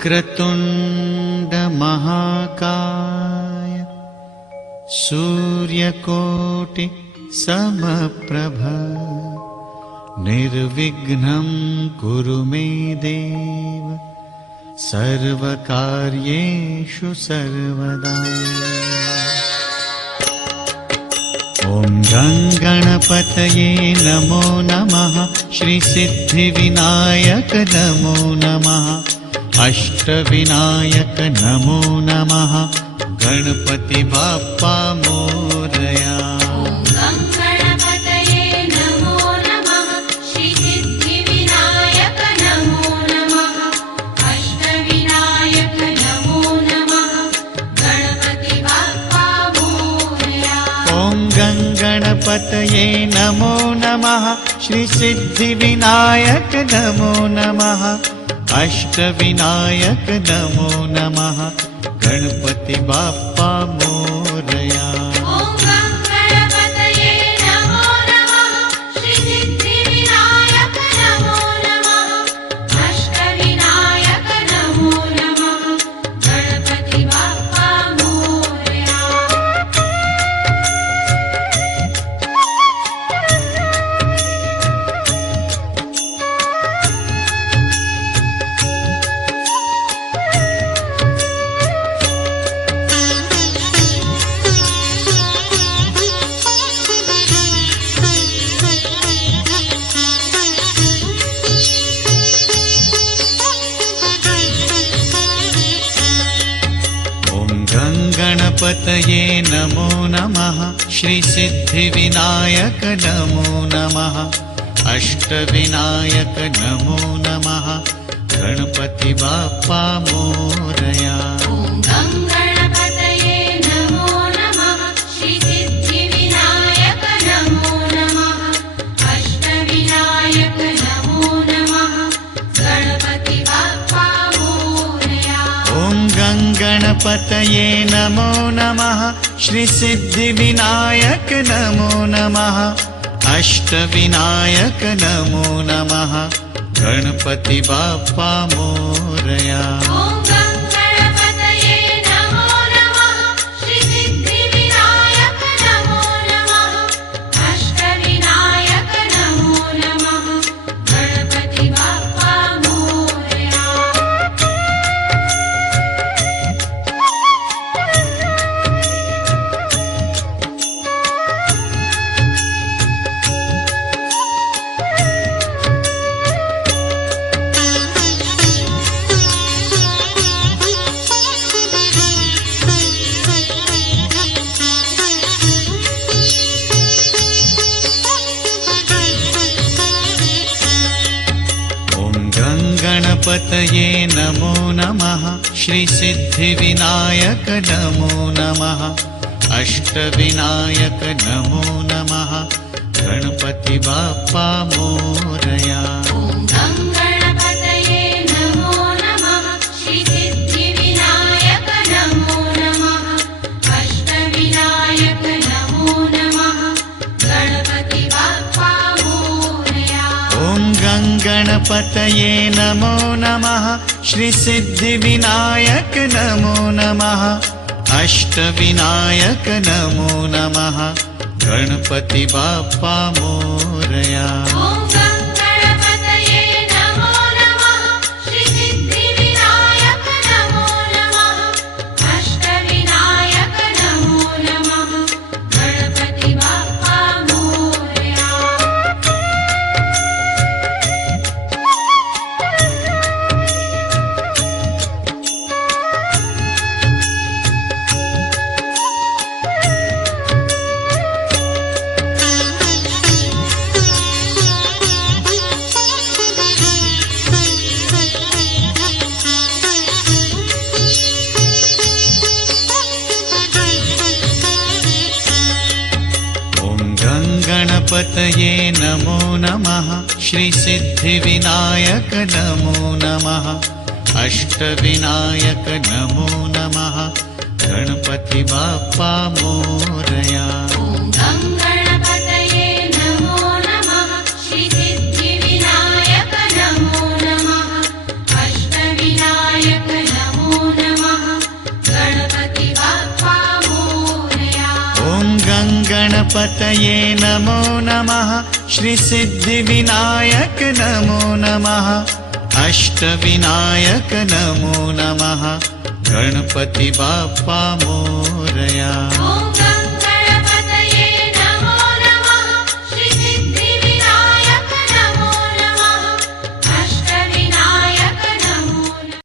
वक्रतुण्ड महाकाय सूर्यकोटि समप्रभ निर्विघ्नं कुरु मे देव सर्वकार्येषु सर्वदा। ॐ गणपतये नमो नमः। श्री सिद्धिविनायक नमो नमः। अष्टविनायक नमो नमः। गणपति बाप्पा मोरया। गणपतये नमो नमः। श्री सिद्धिविनायक नमो नमः। अष्टविनायक नमो नमः। गणपति बाप्पा मोरया। गणपतये नमो नमः। श्री सिद्धिविनायक नमो नमः। अष्टविनायक नमो नमः। गणपति बाप्पा मोरया। गणपतये नमो नमः। श्री सिद्धिविनायक नमो नमः। अष्टविनायक नमो नमः। गणपति बाप्पा मोरया। गणपतये नमो नमः। श्री सिद्धिविनायक नमो नमः। अष्टविनायक नमो नमः। गणपति बाप्पा मोरया। गणपतये नमो नमः। श्री सिद्धिविनायक नमो नमः। अष्टविनायक नमो नमः। गणपति बाप्पा मोरया। गणपतये नमो नमः। श्री सिद्धिविनायक नमो नमः। अष्टविनायक नमो नमः। गणपति बाप्पा मोरया। श्री सिद्धिविनायक नमो नमः। अष्टविनायक गणपतये नमो नमः श्री सिद्धिविनायक नमो नमः अष्टविनायक नमो नमः गणपति बाप्पा मोरया।